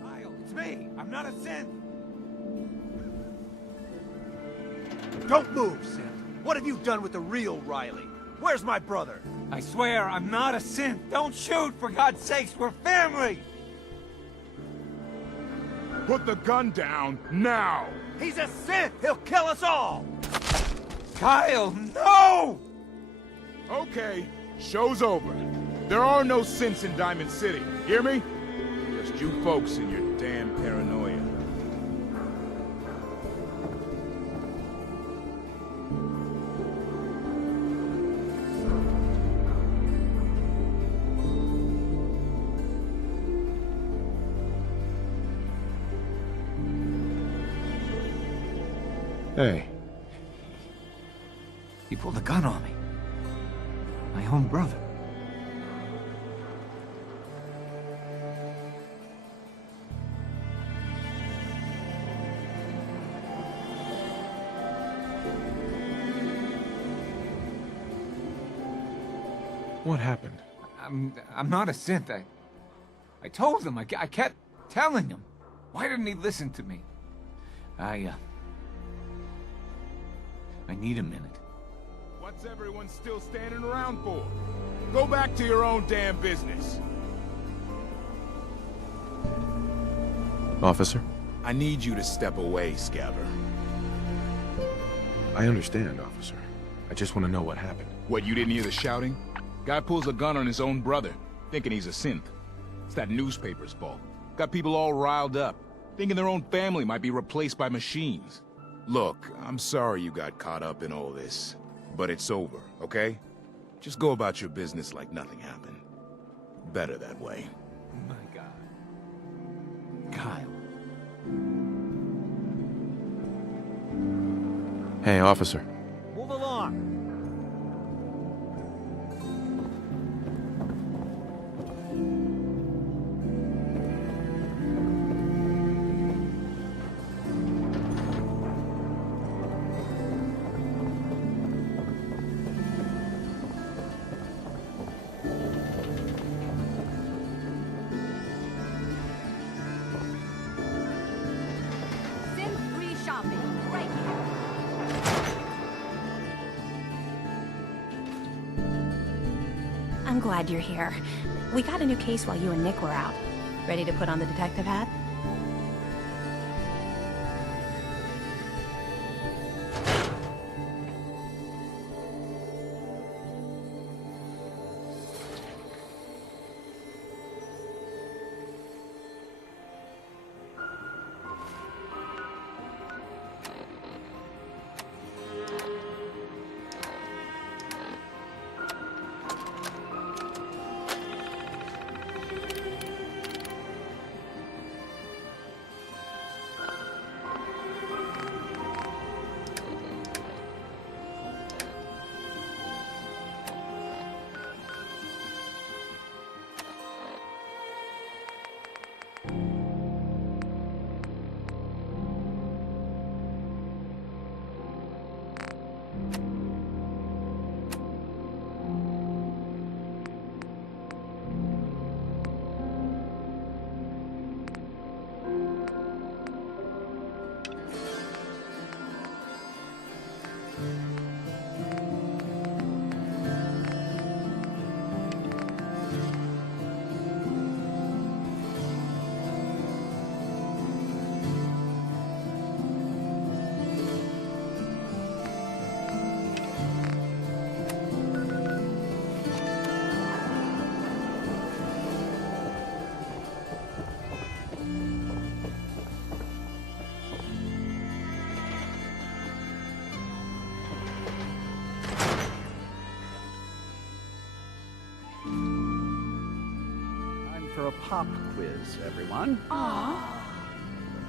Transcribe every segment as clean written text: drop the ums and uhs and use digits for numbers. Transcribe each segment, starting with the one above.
Kyle, it's me! I'm not a synth! Don't move, synth! What have you done with the real Riley? Where's my brother? I swear, I'm not a synth! Don't shoot, for God's sakes! We're family! Put the gun down, now! He's a synth! He'll kill us all! Kyle, no! Okay, show's over. There are no synths in Diamond City, hear me? Just you folks and your damn paranoia. Hey. He pulled a gun on me. My own brother. What happened? I'm not a synth. I told him. I kept telling him. Why didn't he listen to me? I need a minute. What's everyone still standing around for? Go back to your own damn business. Officer? I need you to step away, Scabber. I understand, officer. I just want to know what happened. What, you didn't hear the shouting? Guy pulls a gun on his own brother, thinking he's a synth. It's that newspaper's fault. Got people all riled up, thinking their own family might be replaced by machines. Look, I'm sorry you got caught up in all this, but it's over, okay? Just go about your business like nothing happened. Better that way. Oh my God. Kyle. Hey, officer. Move along. Sim free shopping right here. I'm glad you're here. We got a new case while you and Nick were out. Ready to put on the detective hat? For a pop quiz, everyone.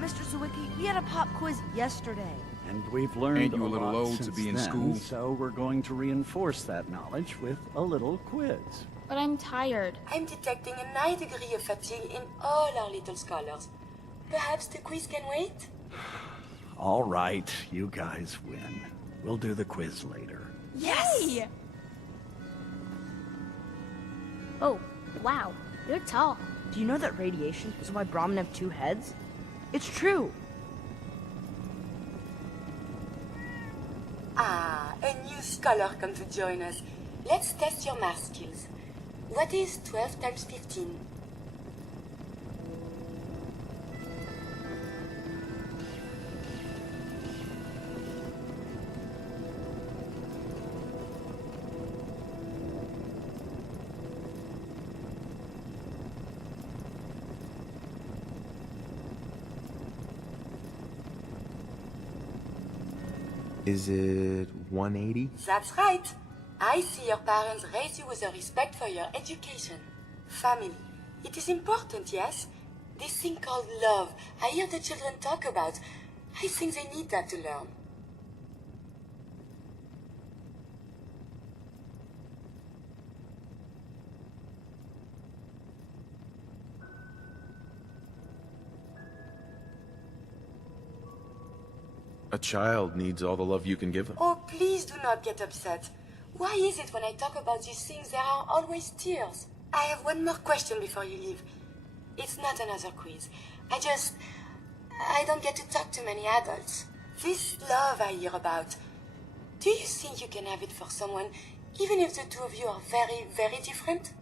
Mr. Sawicki, we had a pop quiz yesterday. And we've learned Ain't you a a little lot old to since be in then, school? So we're going to reinforce that knowledge with a little quiz. But I'm tired. I'm detecting a high degree of fatigue in all our little scholars. Perhaps the quiz can wait? All right, you guys win. We'll do the quiz later. Yes! Oh, wow. You're tall. Do you know that radiation is why Brahmin have two heads? It's true. Ah, a new scholar come to join us. Let's test your math skills. What is 12 times 15? Is it 180? That's right. I see your parents raise you with a respect for your education. Family. It is important, yes? This thing called love, I hear the children talk about. I think they need that to learn. A child needs all the love you can give them. Oh, please do not get upset. Why is it when I talk about these things there are always tears? I have one more question before you leave. It's not another quiz. I don't get to talk to many adults. This love I hear about, do you think you can have it for someone, even if the two of you are very, very different?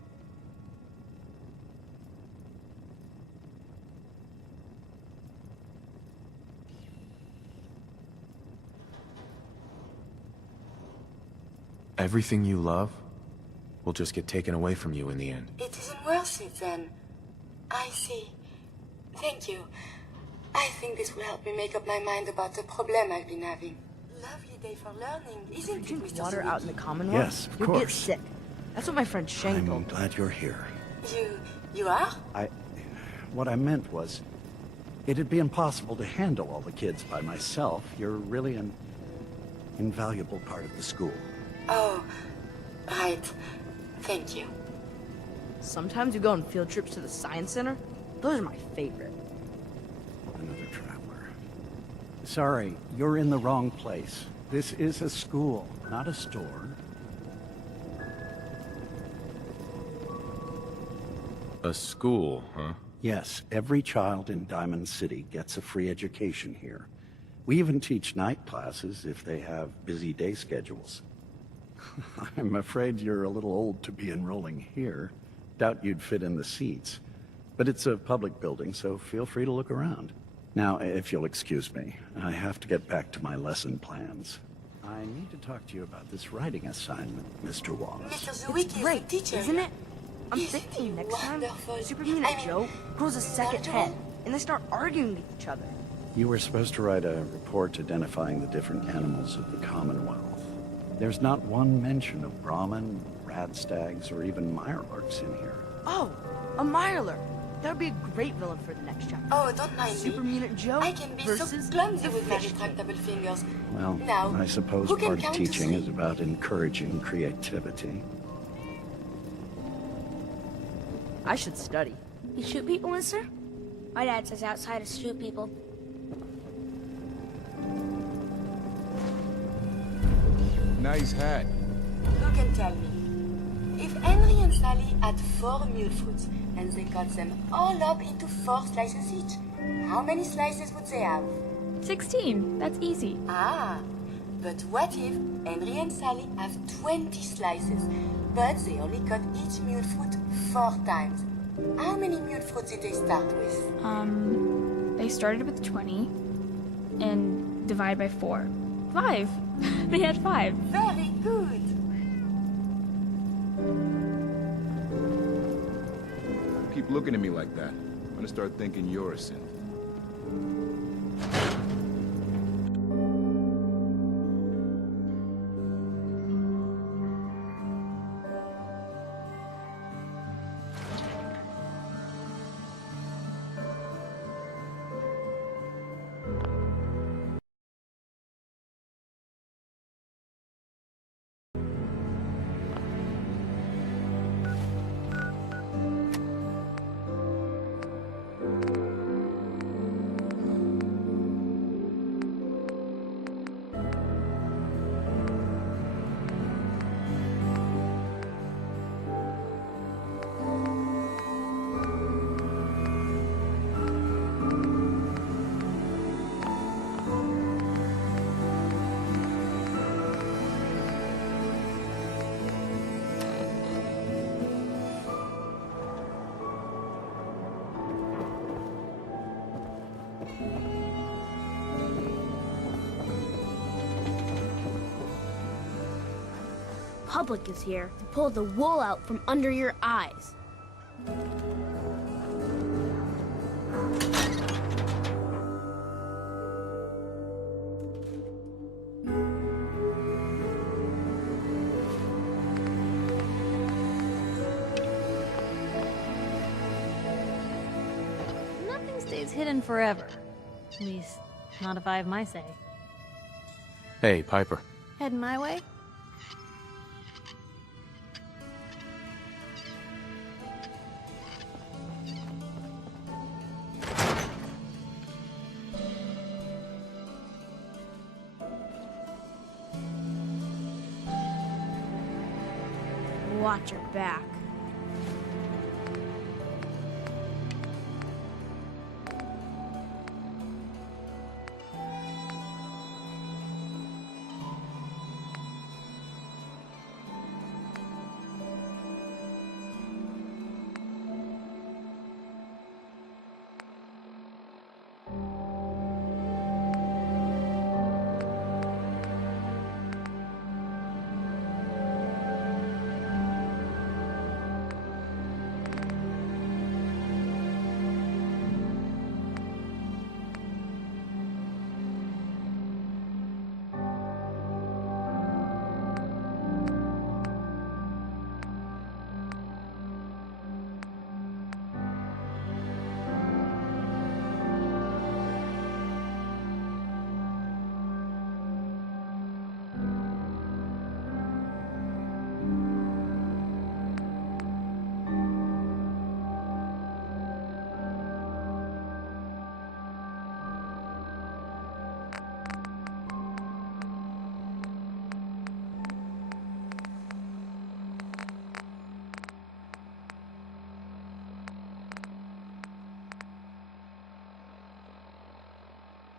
Everything you love will just get taken away from you in the end. It isn't worth it then. I see. Thank you. I think this will help me make up my mind about the problem I've been having. Lovely day for learning, isn't it, Drink Mr. water Sawicki? out in the Commonwealth? Yes, of You'll get course. sick. That's what my friend Shane I'm told me. glad you're here. You are? What I meant was, it'd be impossible to handle all the kids by myself. You're really an invaluable part of the school. Oh, right. Thank you. Sometimes we go on field trips to the science center. Those are my favorite. Another traveler. Sorry, you're in the wrong place. This is a school, not a store. A school, huh? Yes, every child in Diamond City gets a free education here. We even teach night classes if they have busy day schedules. I'm afraid you're a little old to be enrolling here. Doubt you'd fit in the seats. But it's a public building, so feel free to look around. Now, if you'll excuse me, I have to get back to my lesson plans. I need to talk to you about this writing assignment, Mr. Wallace. Mr. It's Zwick is the great, teacher. isn't it? I'm Isn't thinking he next time, wonderful? Superman I and mean, Joe grows a second head, knowledgeable. and they start arguing with each other. You were supposed to write a report identifying the different animals of the Commonwealth. There's not one mention of Brahmin, radstags, or even mirelurks in here. Oh, a Mirelurk. That would be a great villain for the next chapter. Oh, don't mind me. Superman Joe I can be so versus clumsy the with my Fish King. retractable fingers. Well, Now, I suppose who can part of count to teaching 3? is about encouraging creativity. I should study. You shoot people, mister? My dad says outsiders shoot people. Nice hat. Who can tell me? If Henry and Sally had 4 mule fruits and they cut them all up into 4 slices each, how many slices would they have? 16. That's easy. Ah, but what if Henry and Sally have 20 slices, but they only cut each mule fruit 4 times? How many mule fruits did they start with? They started with 20 and divide by 4. 5. They had 5. Very good. Keep looking at me like that. I'm gonna start thinking you're a synth. Public is here to pull the wool out from under your eyes. Nothing stays hidden forever. At least, not if I have my say. Hey, Piper. Heading my way? Watch your back.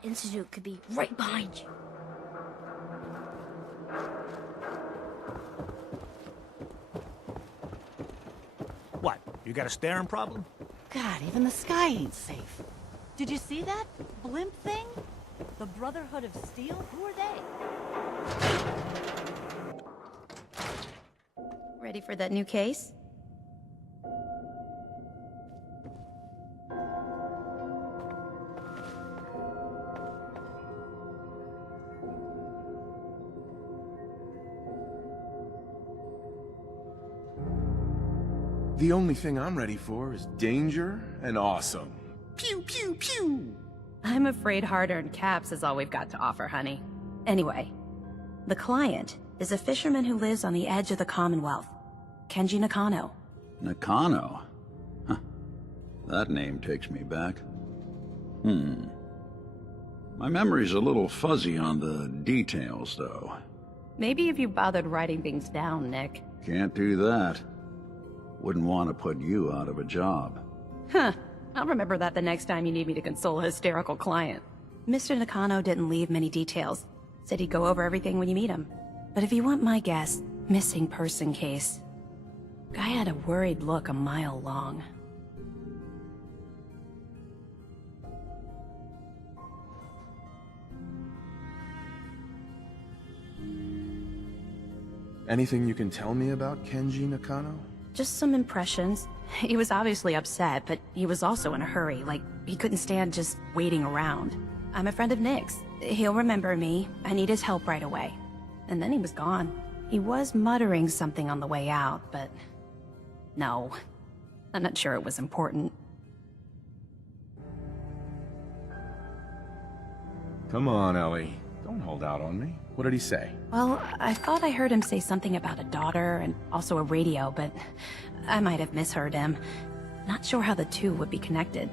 Institute could be right behind you. You got a staring problem? God, even the sky ain't safe. Did you see that blimp thing? The Brotherhood of Steel? Who are they? Ready for that new case? The only thing I'm ready for is danger and awesome. Pew, pew, pew! I'm afraid hard-earned caps is all we've got to offer, honey. Anyway, the client is a fisherman who lives on the edge of the Commonwealth, Kenji Nakano. Nakano? Huh. That name takes me back. My memory's a little fuzzy on the details, though. Maybe if you bothered writing things down, Nick. Can't do that. Wouldn't want to put you out of a job. Huh. I'll remember that the next time you need me to console a hysterical client. Mr. Nakano didn't leave many details. Said he'd go over everything when you meet him. But if you want my guess, missing person case. Guy had a worried look a mile long. Anything you can tell me about Kenji Nakano? Just some impressions. He was obviously upset, but he was also in a hurry, like he couldn't stand just waiting around. I'm a friend of Nick's. He'll remember me. I need his help right away. And then he was gone. He was muttering something on the way out, but... no. I'm not sure it was important. Come on, Ellie. Don't hold out on me. What did he say? Well, I thought I heard him say something about a daughter and also a radio, but I might have misheard him. Not sure how the two would be connected.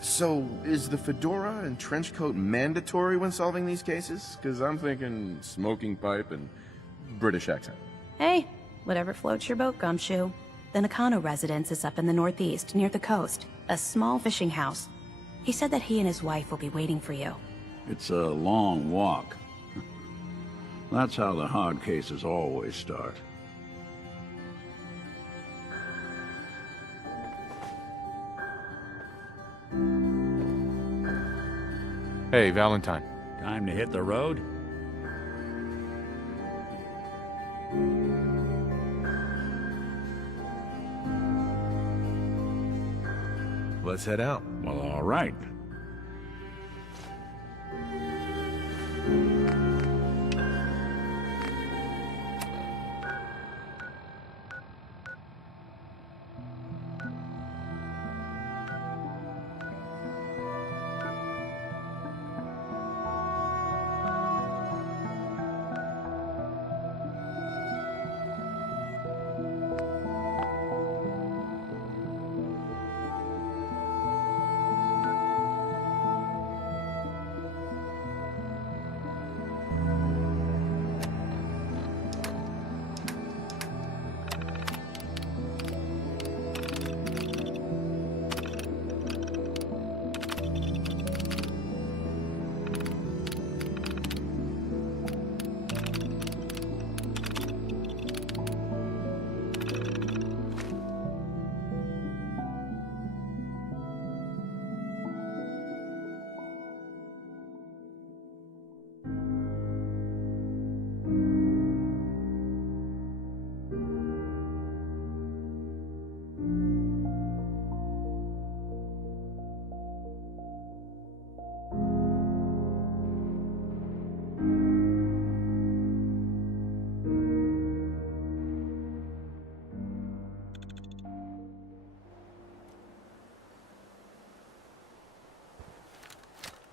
So, is the fedora and trench coat mandatory when solving these cases? Because I'm thinking smoking pipe and British accent. Hey, whatever floats your boat, Gumshoe. The Nakano residence is up in the northeast, near the coast. A small fishing house. He said that he and his wife will be waiting for you. It's a long walk. That's how the hard cases always start. Hey, Valentine. Time to hit the road? Let's head out. Well, all right.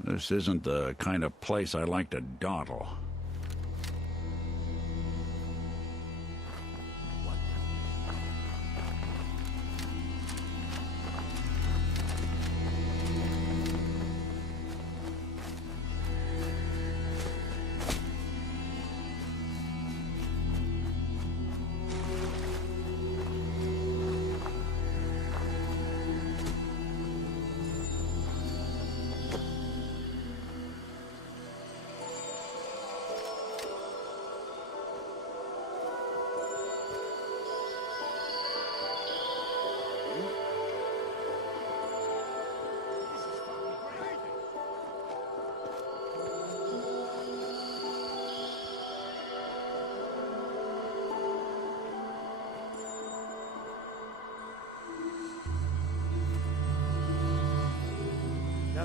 This isn't the kind of place I like to dawdle.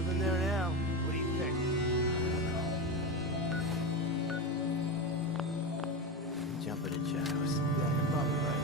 nothing there now. What do you think? Jump in the shadows. Yeah, you're probably right.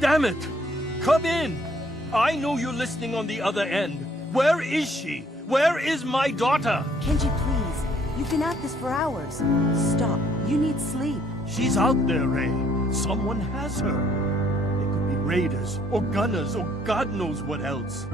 Damn it! Come in! I know you're listening on the other end. Where is she? Where is my daughter? Kenji, please. You've been at this for hours. Stop. You need sleep. She's out there, Ray. Someone has her. They could be raiders, or gunners, or God knows what else.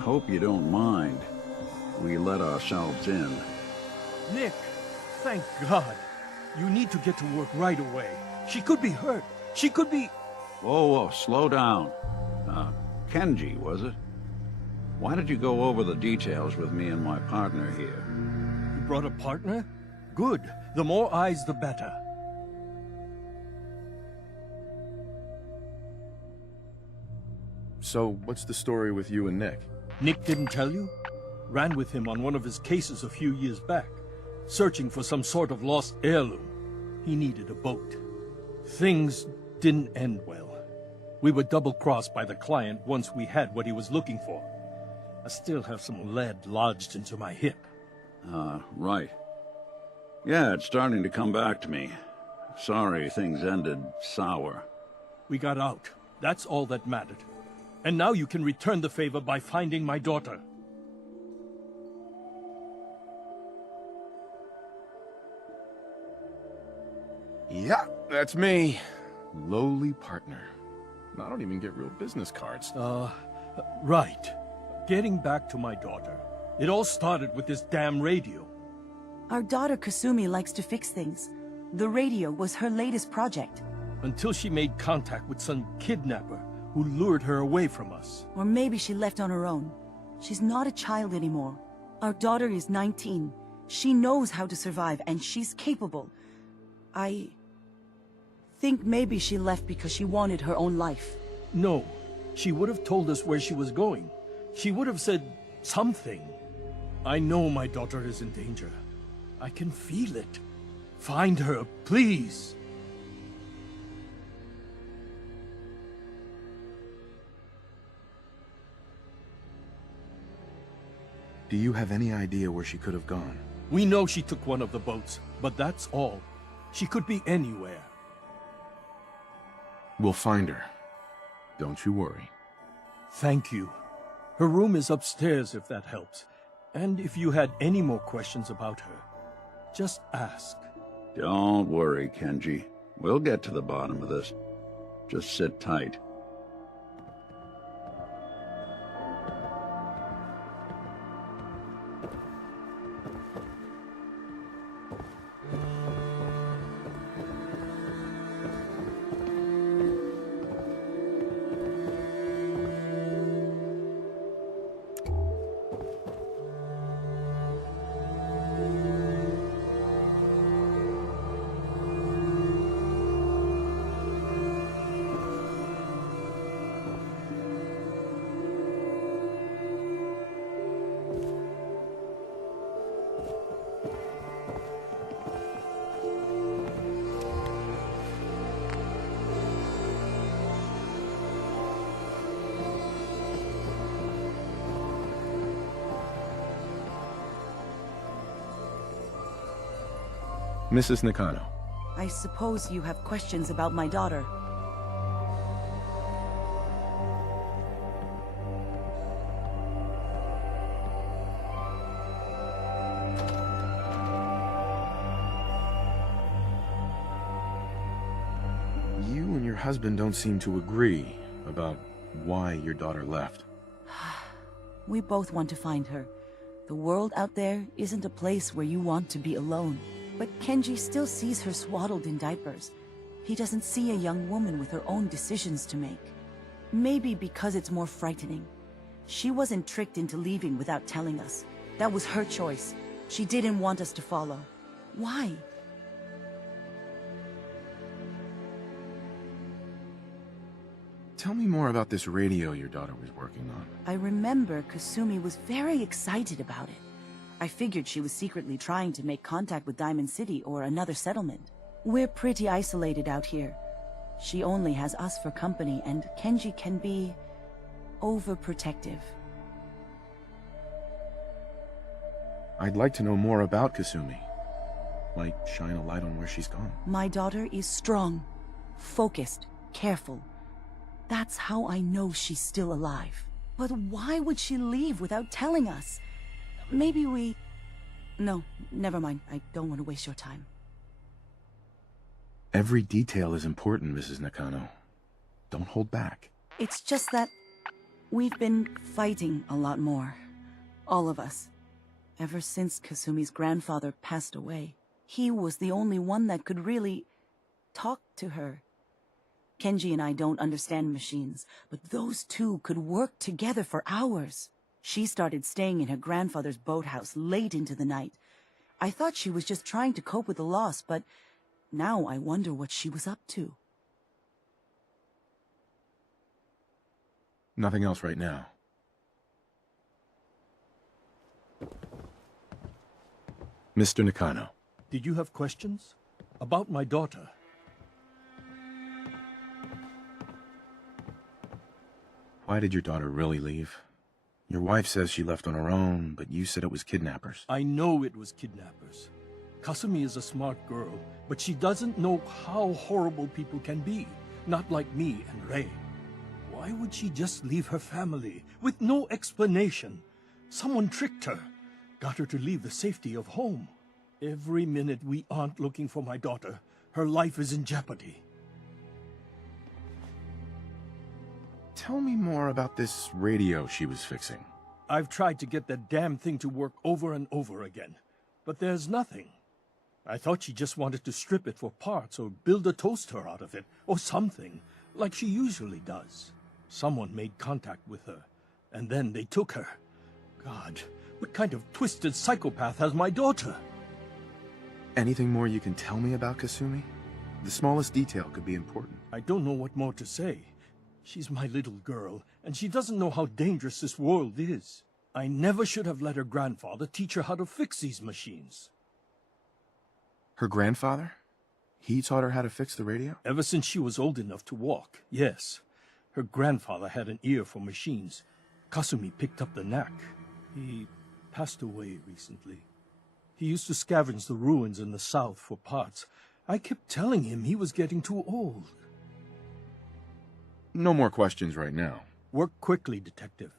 hope you don't mind. We let ourselves in. Nick, thank God. You need to get to work right away. She could be hurt. She could be... Whoa, whoa, slow down. Kenji, was it? Why did you go over the details with me and my partner here? You brought a partner? Good. The more eyes, the better. So, what's the story with you and Nick? Nick didn't tell you? Ran with him on one of his cases a few years back, searching for some sort of lost heirloom. He needed a boat. Things didn't end well. We were double-crossed by the client once we had what he was looking for. I still have some lead lodged into my hip. Right. Yeah, it's starting to come back to me. Sorry things ended sour. We got out. That's all that mattered. And now you can return the favor by finding my daughter. Yeah, that's me. Lowly partner. I don't even get real business cards. Right. Getting back to my daughter. It all started with this damn radio. Our daughter Kasumi likes to fix things. The radio was her latest project. Until she made contact with some kidnapper who lured her away from us. Or maybe she left on her own. She's not a child anymore. Our daughter is 19. She knows how to survive, and she's capable. I think maybe she left because she wanted her own life. No. She would have told us where she was going. She would have said something. I know my daughter is in danger. I can feel it. Find her, please. Do you have any idea where she could have gone? We know she took one of the boats, but that's all. She could be anywhere. We'll find her. Don't you worry. Thank you. Her room is upstairs if that helps. And if you had any more questions about her, just ask. Don't worry, Kenji. We'll get to the bottom of this. Just sit tight. Mrs. Nakano. I suppose you have questions about my daughter. You and your husband don't seem to agree about why your daughter left. We both want to find her. The world out there isn't a place where you want to be alone. But Kenji still sees her swaddled in diapers. He doesn't see a young woman with her own decisions to make. Maybe because it's more frightening. She wasn't tricked into leaving without telling us. That was her choice. She didn't want us to follow. Why? Tell me more about this radio your daughter was working on. I remember Kasumi was very excited about it. I figured she was secretly trying to make contact with Diamond City or another settlement. We're pretty isolated out here. She only has us for company, and Kenji can be overprotective. I'd like to know more about Kasumi. Might shine a light on where she's gone. My daughter is strong, focused, careful. That's how I know she's still alive. But why would she leave without telling us? Maybe we... No, never mind. I don't want to waste your time. Every detail is important, Mrs. Nakano. Don't hold back. It's just that... We've been fighting a lot more. All of us. Ever since Kasumi's grandfather passed away. He was the only one that could really talk to her. Kenji and I don't understand machines, but those two could work together for hours. She started staying in her grandfather's boathouse late into the night. I thought she was just trying to cope with the loss, but now I wonder what she was up to. Nothing else right now. Mr. Nakano. Did you have questions? About my daughter? Why did your daughter really leave? Your wife says she left on her own, but you said it was kidnappers. I know it was kidnappers. Kasumi is a smart girl, but she doesn't know how horrible people can be. Not like me and Rei. Why would she just leave her family with no explanation? Someone tricked her, got her to leave the safety of home. Every minute we aren't looking for my daughter, her life is in jeopardy. Tell me more about this radio she was fixing. I've tried to get that damn thing to work over and over again, but there's nothing. I thought she just wanted to strip it for parts or build a toaster out of it, or something, like she usually does. Someone made contact with her, and then they took her. God, what kind of twisted psychopath has my daughter? Anything more you can tell me about Kasumi? The smallest detail could be important. I don't know what more to say. She's my little girl, and she doesn't know how dangerous this world is. I never should have let her grandfather teach her how to fix these machines. Her grandfather? He taught her how to fix the radio? Ever since she was old enough to walk, yes. Her grandfather had an ear for machines. Kasumi picked up the knack. He passed away recently. He used to scavenge the ruins in the south for parts. I kept telling him he was getting too old. No more questions right now. Work quickly, Detective.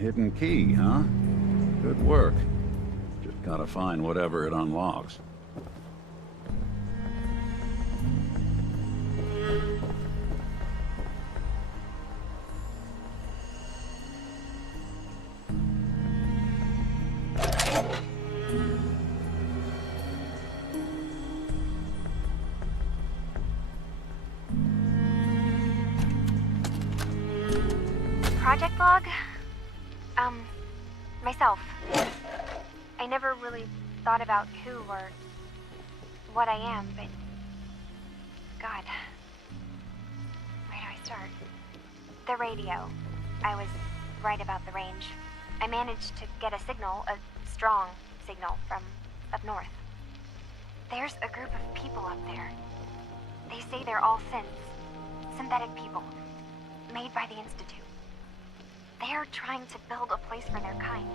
Hidden key, huh? Good work. Just gotta find whatever it unlocks. Project log? Myself. I never really thought about who or what I am, but God. Where do I start? The radio. I was right about the range. I managed to get a signal, a strong signal, from up north. There's a group of people up there. They say they're all synths. Synthetic people. Made by the Institute. They're trying to build a place for their kind,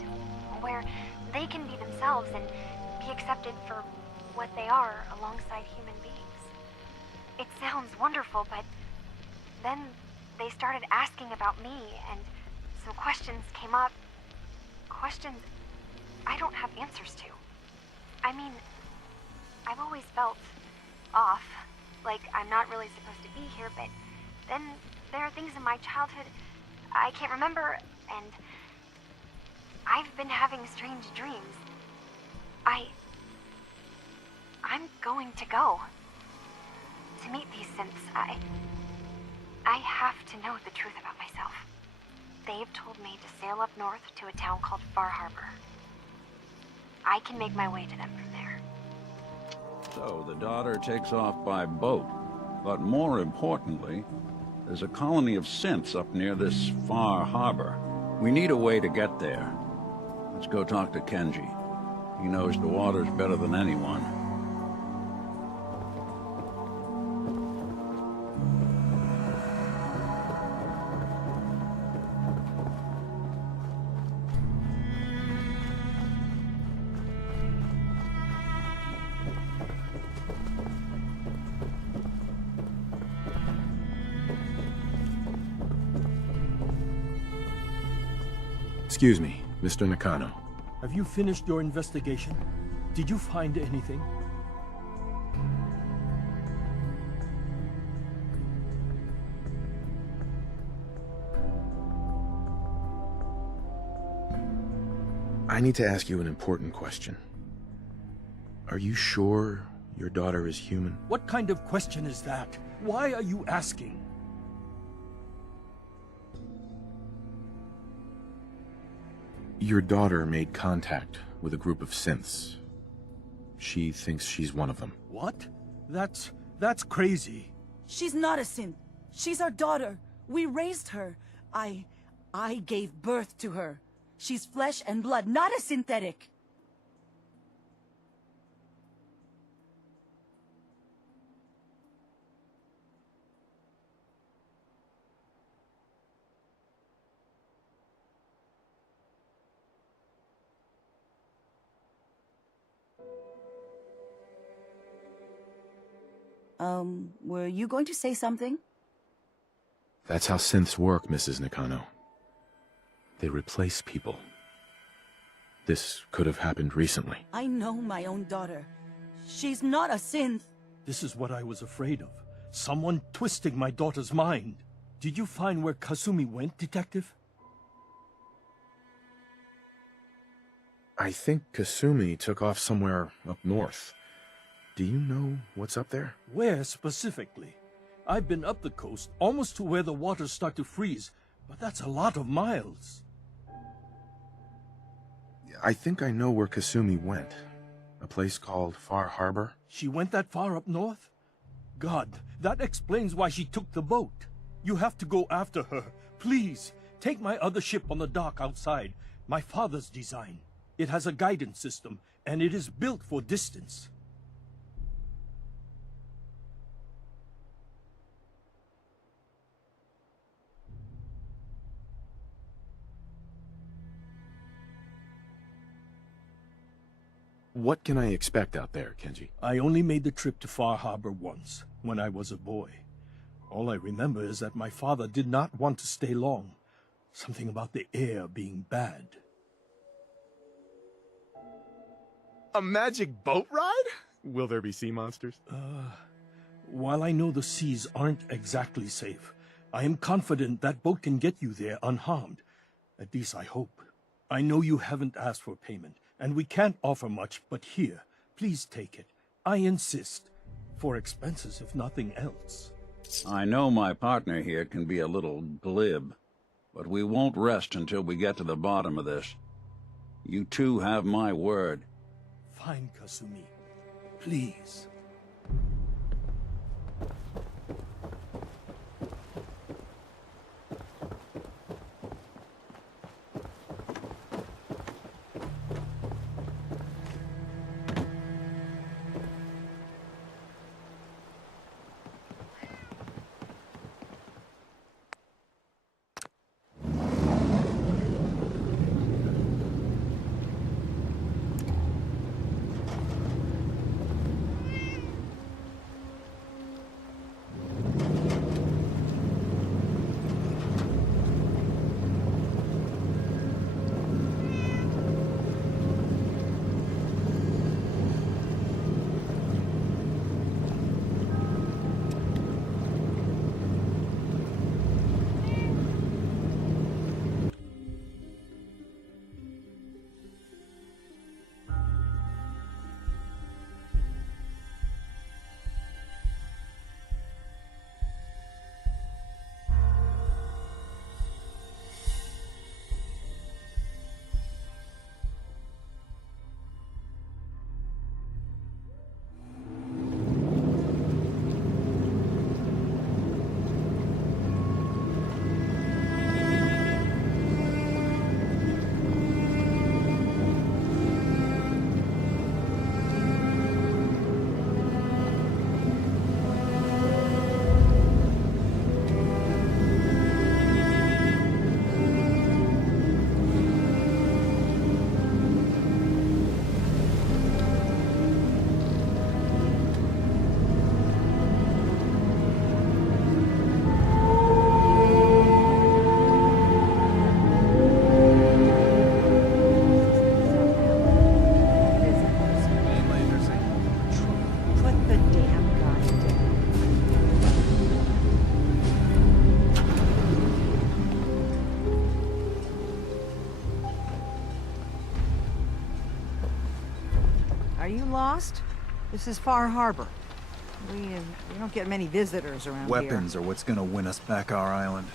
where they can be themselves and be accepted for what they are alongside human beings. It sounds wonderful, but then they started asking about me, and some questions came up. Questions I don't have answers to. I mean, I've always felt off, like I'm not really supposed to be here, but then there are things in my childhood I can't remember, and I've been having strange dreams. I'm going to go. To meet these synths, I have to know the truth about myself. They've told me to sail up north to a town called Far Harbor. I can make my way to them from there. So the daughter takes off by boat. But more importantly, there's a colony of synths up near this Far Harbor. We need a way to get there. Let's go talk to Kenji. He knows the waters better than anyone. Excuse me, Mr. Nakano. Have you finished your investigation? Did you find anything? I need to ask you an important question. Are you sure your daughter is human? What kind of question is that? Why are you asking? Your daughter made contact with a group of synths. She thinks she's one of them. What? That's crazy. She's not a synth. She's our daughter. We raised her. I gave birth to her. She's flesh and blood, not a synthetic. Were you going to say something? That's how synths work, Mrs. Nakano. They replace people. This could have happened recently. I know my own daughter. She's not a synth. This is what I was afraid of. Someone twisting my daughter's mind. Did you find where Kasumi went, Detective? I think Kasumi took off somewhere up north. Do you know what's up there? Where specifically? I've been up the coast, almost to where the waters start to freeze, but that's a lot of miles. I think I know where Kasumi went. A place called Far Harbor. She went that far up north? God, that explains why she took the boat. You have to go after her. Please, take my other ship on the dock outside. My father's design. It has a guidance system, and it is built for distance. What can I expect out there, Kenji? I only made the trip to Far Harbor once, when I was a boy. All I remember is that my father did not want to stay long. Something about the air being bad. A magic boat ride? Will there be sea monsters? While I know the seas aren't exactly safe, I am confident that boat can get you there unharmed. At least I hope. I know you haven't asked for payment, and we can't offer much, but here, please take it. I insist. For expenses, if nothing else. I know my partner here can be a little glib, but we won't rest until we get to the bottom of this. You two have my word. Fine, Kasumi. Please. Are you lost? This is Far Harbor. We don't get many visitors around here. Weapons are what's gonna win us back our island.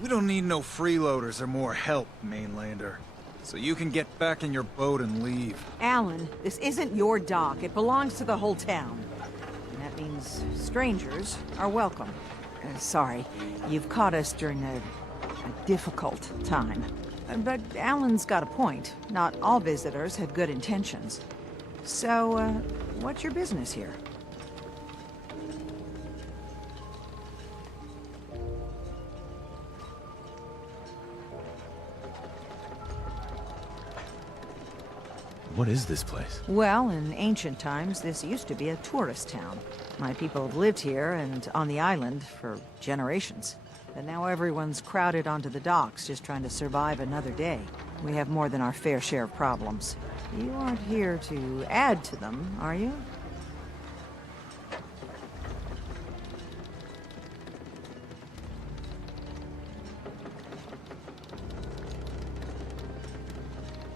We don't need no freeloaders or more help, mainlander. So you can get back in your boat and leave. Alan, this isn't your dock. It belongs to the whole town. And that means strangers are welcome. Sorry, you've caught us during a difficult time. But Alan's got a point. Not all visitors have good intentions. So, what's your business here? What is this place? Well, in ancient times, this used to be a tourist town. My people have lived here and on the island for generations. But now everyone's crowded onto the docks, just trying to survive another day. We have more than our fair share of problems. You aren't here to add to them, are you?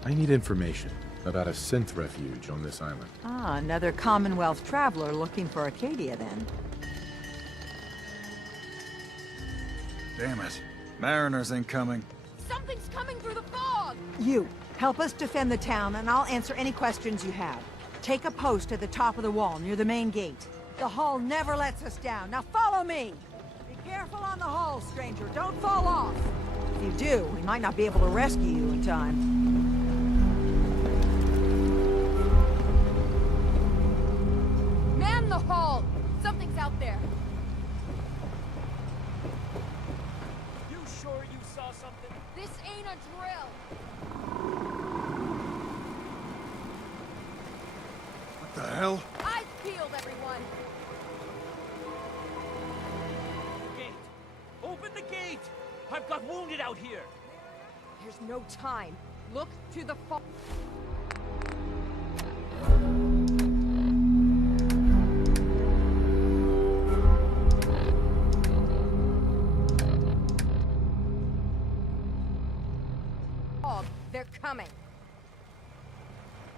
I need information about a synth refuge on this island. Ah, another Commonwealth traveler looking for Acadia, then. Damn it. Mariners incoming. Something's coming through the fog! You, help us defend the town, and I'll answer any questions you have. Take a post at the top of the wall, near the main gate. The hull never lets us down. Now follow me! Be careful on the hull, stranger. Don't fall off! If you do, we might not be able to rescue you in time. Man the hull! Something's out there. You sure you saw something? This ain't a drill. What the hell? Eyes peeled, everyone. Gate! Open the gate! I've got wounded out here! There's no time. Look to the fog. They're coming.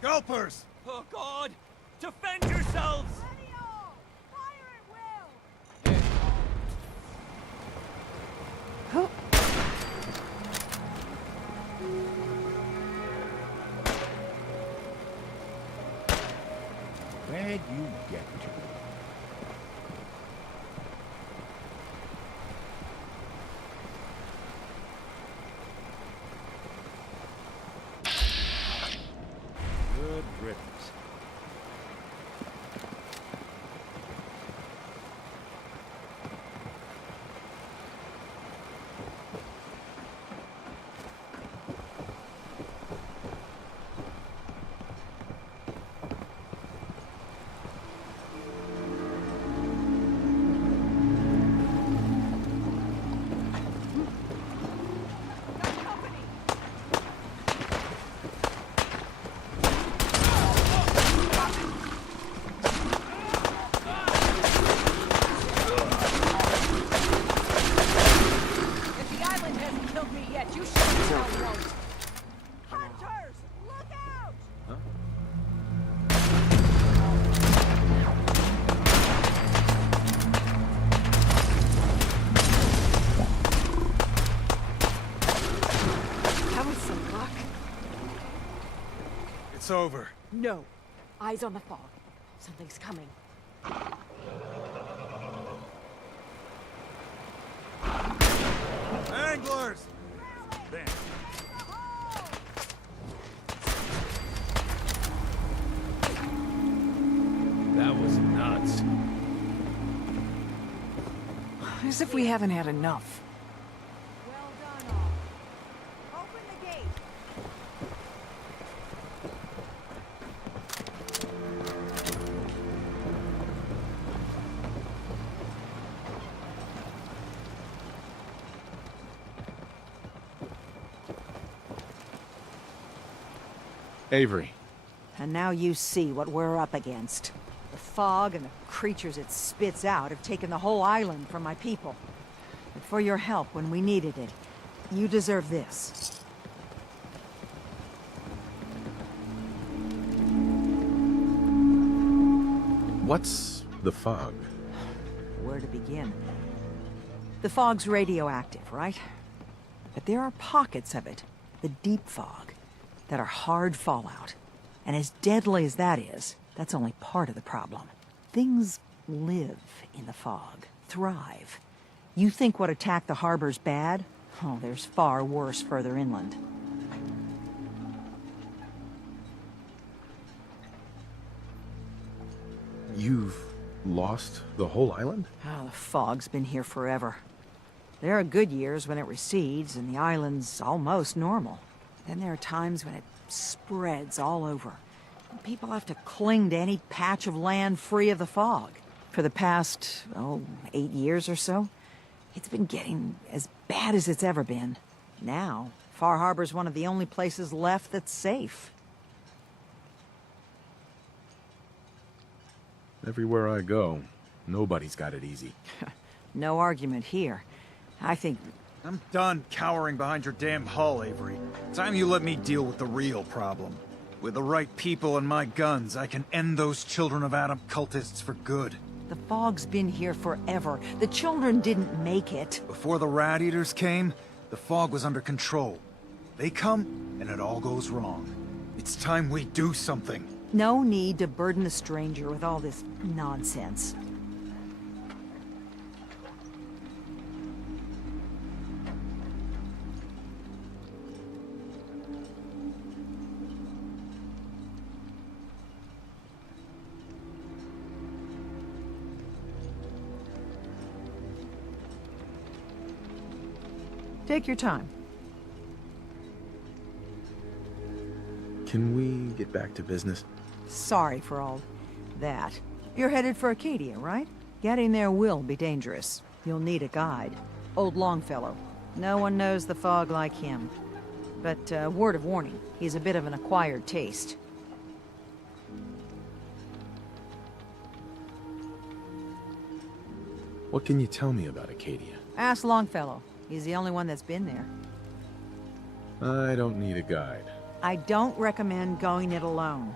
Gulpers! Oh, God! Defend yourselves! Where'd you get to? Good riddance. It's over. No. Eyes on the fog. Something's coming. Anglers! Then. That was nuts. As if we haven't had enough. Avery. And now you see what we're up against. The fog and the creatures it spits out have taken the whole island from my people. But for your help when we needed it, you deserve this. What's the fog? Where to begin? The fog's radioactive, right? But there are pockets of it, the deep fog, that are hard fallout. And as deadly as that is, that's only part of the problem. Things live in the fog, thrive. You think what attacked the harbor's bad? Oh, there's far worse further inland. You've lost the whole island? Oh, the fog's been here forever. There are good years when it recedes and the island's almost normal. Then there are times when it spreads all over. And people have to cling to any patch of land free of the fog. For the past, 8 years or so, it's been getting as bad as it's ever been. Now, Far Harbor's one of the only places left that's safe. Everywhere I go, nobody's got it easy. No argument here. I think... I'm done cowering behind your damn hull, Avery. Time you let me deal with the real problem. With the right people and my guns, I can end those Children of Adam cultists for good. The fog's been here forever. The children didn't make it. Before the Rat Eaters came, the fog was under control. They come, and it all goes wrong. It's time we do something. No need to burden a stranger with all this nonsense. Take your time. Can we get back to business? Sorry for all that. You're headed for Acadia, right? Getting there will be dangerous. You'll need a guide. Old Longfellow. No one knows the fog like him. But, word of warning, he's a bit of an acquired taste. What can you tell me about Acadia? Ask Longfellow. He's the only one that's been there. I don't need a guide. I don't recommend going it alone.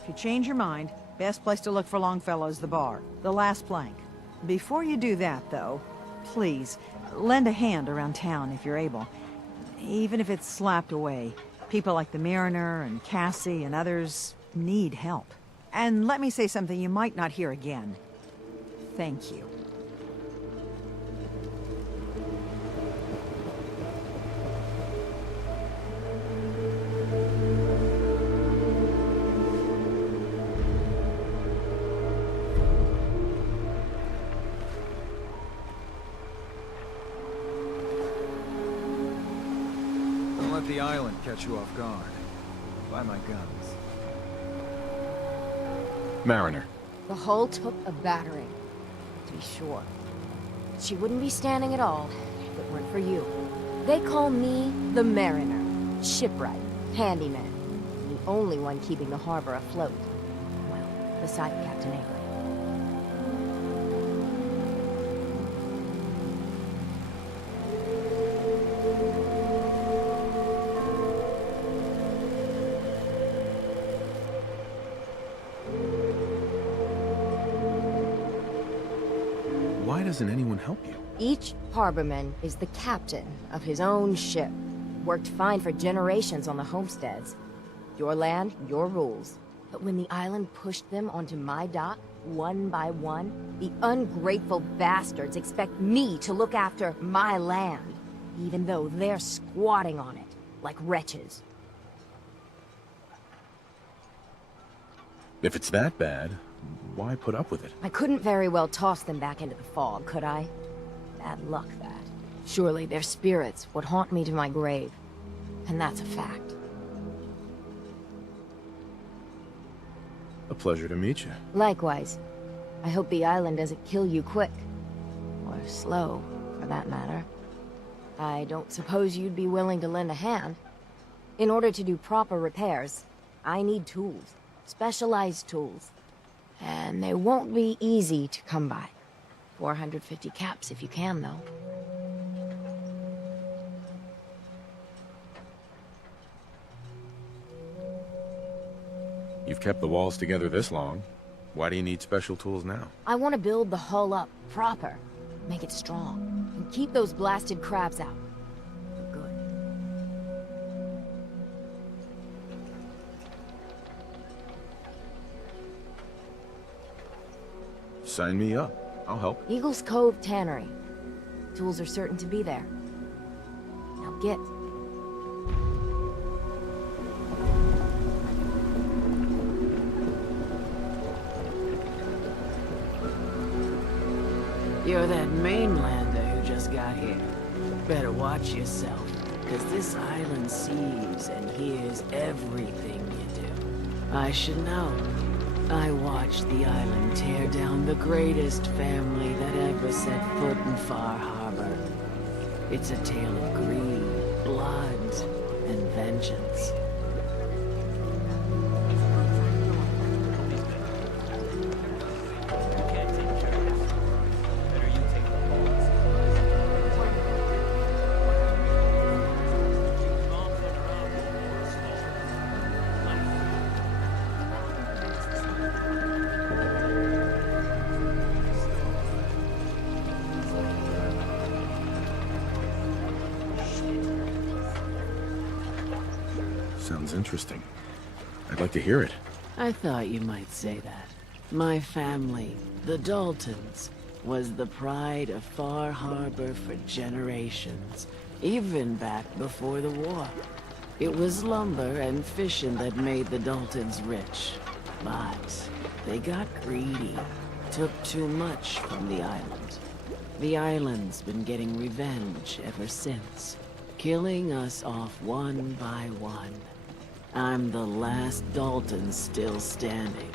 If you change your mind, best place to look for Longfellow is the bar, the last plank. Before you do that, though, please, lend a hand around town if you're able. Even if it's slapped away. People like the Mariner and Cassie and others need help. And let me say something you might not hear again. Thank you. The island catch you off guard. Buy my guns. Mariner. The hull took a battering, to be sure. She wouldn't be standing at all if it weren't for you. They call me the Mariner, shipwright, handyman, the only one keeping the harbor afloat. Well, beside Captain Avery. Why doesn't anyone help you? Each harborman is the captain of his own ship. Worked fine for generations on the homesteads. Your land, your rules. But when the island pushed them onto my dock, one by one, the ungrateful bastards expect me to look after my land, even though they're squatting on it, like wretches. If it's that bad, why put up with it? I couldn't very well toss them back into the fog, could I? Bad luck, that. Surely their spirits would haunt me to my grave. And that's a fact. A pleasure to meet you. Likewise. I hope the island doesn't kill you quick. Or slow, for that matter. I don't suppose you'd be willing to lend a hand. In order to do proper repairs, I need tools. Specialized tools. And they won't be easy to come by. 450 caps if you can, though. You've kept the walls together this long. Why do you need special tools now? I want to build the hull up proper, make it strong, and keep those blasted crabs out. Good. Sign me up. I'll help. Eagle's Cove Tannery. Tools are certain to be there. Now get. You're that mainlander who just got here. Better watch yourself, because this island sees and hears everything you do. I should know. I watched the island tear down the greatest family that ever set foot in Far Harbor. It's a tale of greed, blood, and vengeance. Sounds interesting. I'd like to hear it. I thought you might say that. My family, the Daltons, was the pride of Far Harbor for generations, even back before the war. It was lumber and fishing that made the Daltons rich. But they got greedy, took too much from the island. The island's been getting revenge ever since, killing us off one by one. I'm the last Dalton still standing.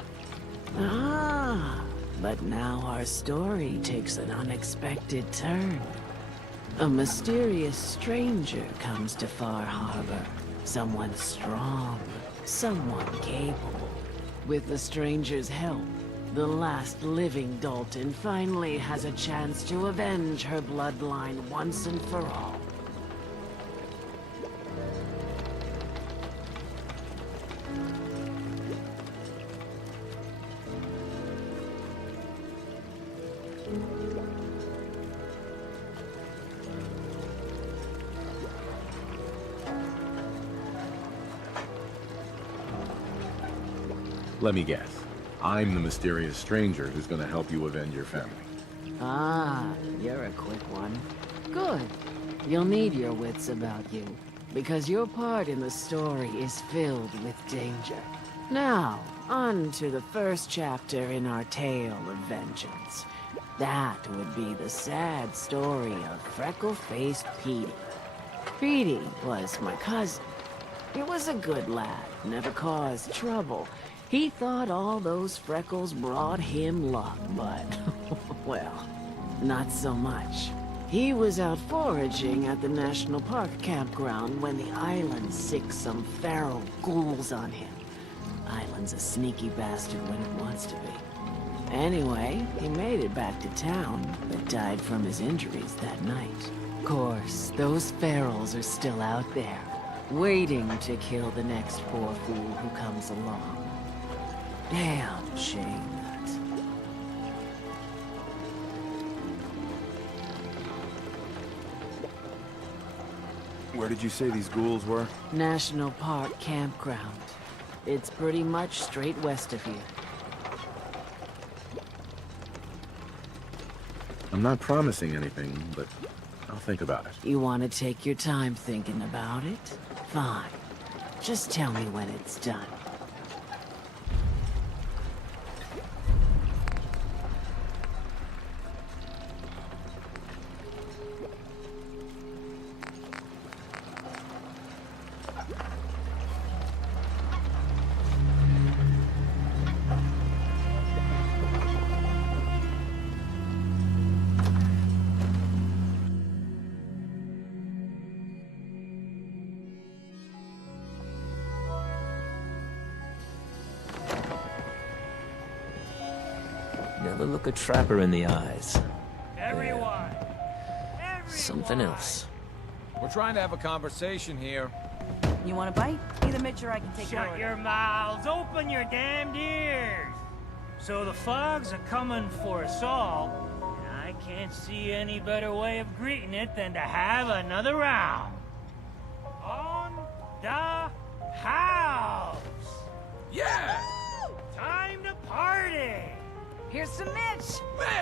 Ah, but now our story takes an unexpected turn. A mysterious stranger comes to Far Harbor. Someone strong, someone capable. With the stranger's help, the last living Dalton finally has a chance to avenge her bloodline once and for all. Let me guess. I'm the mysterious stranger who's gonna help you avenge your family. Ah, you're a quick one. Good. You'll need your wits about you, because your part in the story is filled with danger. Now, on to the first chapter in our tale of vengeance. That would be the sad story of freckle-faced Petey. Petey was my cousin. He was a good lad, never caused trouble. He thought all those freckles brought him luck, but, well, not so much. He was out foraging at the National Park campground when the island sicked some feral ghouls on him. Island's a sneaky bastard when it wants to be. Anyway, he made it back to town, but died from his injuries that night. Of course, those ferals are still out there, waiting to kill the next poor fool who comes along. Damn shame that. Where did you say these ghouls were? National Park campground. It's pretty much straight west of here. I'm not promising anything, but I'll think about it. You want to take your time thinking about it? Fine. Just tell me when it's done. Never look a trapper in the eyes. Everyone! Something else. We're trying to have a conversation here. You want a bite? Either Mitch or I can take Shut your mouths! Open your damned ears! So the fogs are coming for us all, and I can't see any better way of greeting it than to have another round. On the house! Yeah! Time to party! Here's some Mitch! Man!